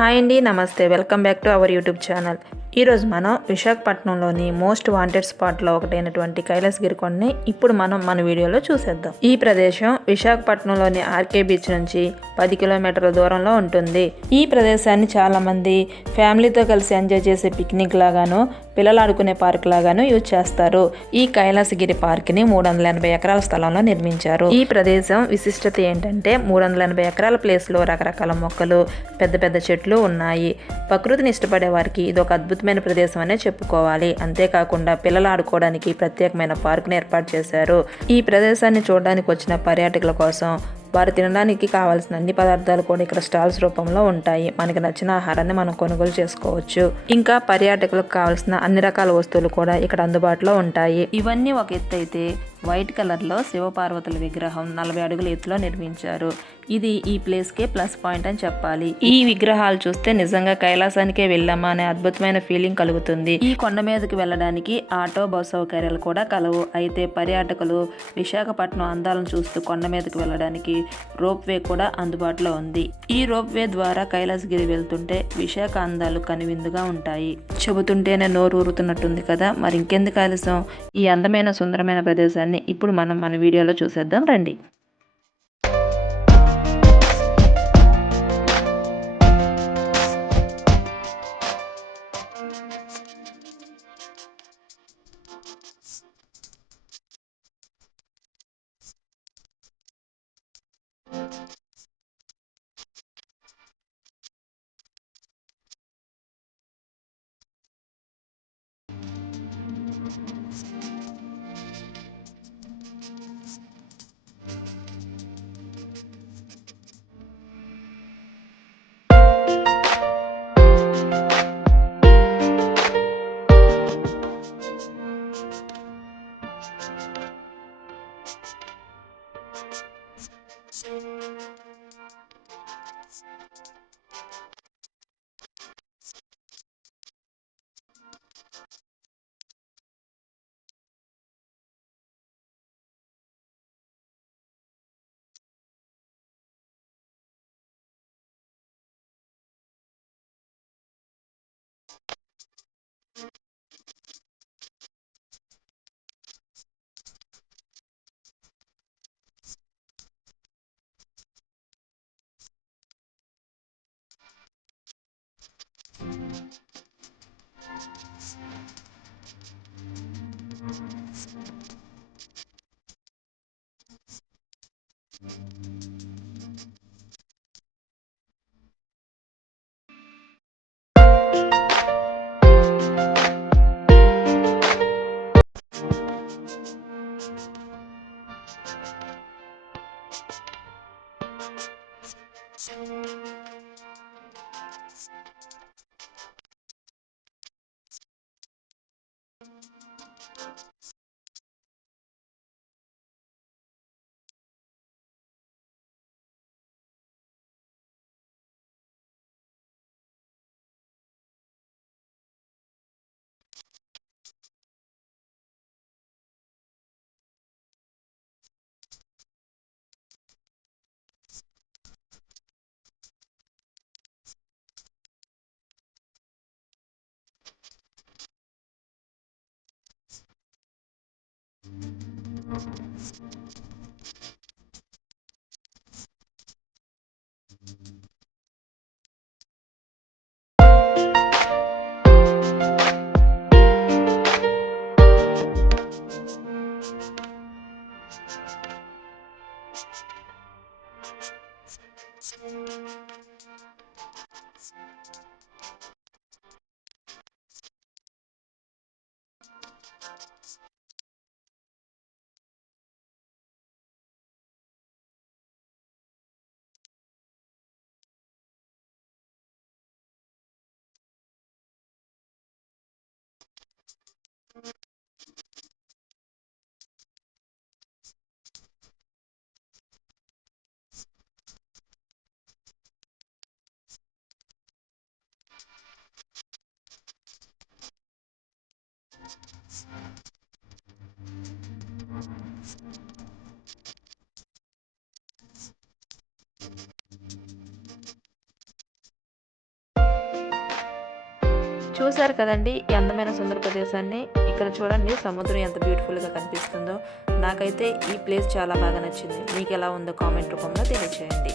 Hi అండి నమస్తే. Welcome back to our YouTube channel. ఈరోజు మనం విశాఖపట్నంలోని మోస్ట్ వాంటెడ్ స్పాట్లో ఒకటైనటువంటి కైలాసగిరి కొండని ఇప్పుడు మనం మన వీడియోలో చూసేద్దాం. ఈ ప్రదేశం విశాఖపట్నంలోని ఆర్కే బీచ్ నుంచి పది కిలోమీటర్ల దూరంలో ఉంటుంది. ఈ ప్రదేశాన్ని చాలామంది ఫ్యామిలీతో కలిసి ఎంజాయ్ చేసే పిక్నిక్ లాగాను పిల్లలు ఆడుకునే పార్క్ లాగాను యూజ్ చేస్తారు. ఈ కైలాసగిరి పార్క్ని మూడు వందల ఎనభై ఎకరాల స్థలంలో నిర్మించారు. ఈ ప్రదేశం విశిష్టత ఏంటంటే మూడు వందల ఎనభై ఎకరాల ప్లేస్లో రకరకాల మొక్కలు పెద్ద పెద్ద చెట్లు ఉన్నాయి. ప్రకృతిని ఇష్టపడే వారికి ఇది ఒక అద్భుతమైన ప్రదేశం అనే చెప్పుకోవాలి. అంతేకాకుండా పిల్లలు ఆడుకోవడానికి ప్రత్యేకమైన పార్కును ఏర్పాటు చేశారు. ఈ ప్రదేశాన్ని చూడడానికి వచ్చిన పర్యాటకుల కోసం వారు తినడానికి కావాల్సిన అన్ని పదార్థాలు కూడా ఇక్కడ స్టాల్స్ రూపంలో ఉంటాయి. మనకి నచ్చిన ఆహారాన్ని మనం కొనుగోలు చేసుకోవచ్చు. ఇంకా పర్యాటకులకు కావాల్సిన అన్ని రకాల వస్తువులు కూడా ఇక్కడ అందుబాటులో ఉంటాయి. ఇవన్నీ ఒక ఎత్తు అయితే వైట్ కలర్లో శివపార్వతుల విగ్రహం నలభై అడుగుల ఎత్తులో నిర్మించారు. ఇది ఈ ప్లేస్కే ప్లస్ పాయింట్ అని చెప్పాలి. ఈ విగ్రహాలు చూస్తే నిజంగా కైలాసానికే వెళ్ళామా అనే అద్భుతమైన ఫీలింగ్ కలుగుతుంది. ఈ కొండ మీదకి వెళ్ళడానికి ఆటో బస్ సౌకర్యాలు కూడా కలవు. అయితే పర్యాటకులు విశాఖపట్నం అందాలను చూస్తూ కొండ మీదకి వెళ్ళడానికి రోప్ వే కూడా అందుబాటులో ఉంది. ఈ రోప్ వే ద్వారా కైలాసగిరి వెళ్తుంటే విశాఖ అందాలు కనువిందుగా ఉంటాయి. చెబుతుంటేనే నోరు ఊరుతున్నట్టుంది కదా. మరి ఇంకెందుకు ఆలస్యం? ఈ అందమైన సుందరమైన ప్రదేశాన్ని ఇప్పుడు మనం మన వీడియోలో చూసేద్దాం. రండి. チン。うん。すっごい。చూశారు కదండి ఈ అందమైన సుందర ప్రదేశాన్ని. ఇక్కడ చూడండి సముద్రం ఎంత బ్యూటిఫుల్గా కనిపిస్తుందో. నాకైతే ఈ ప్లేస్ చాలా బాగా నచ్చింది. మీకు ఎలా ఉందో కామెంట్ రూపంలో తెలియజేయండి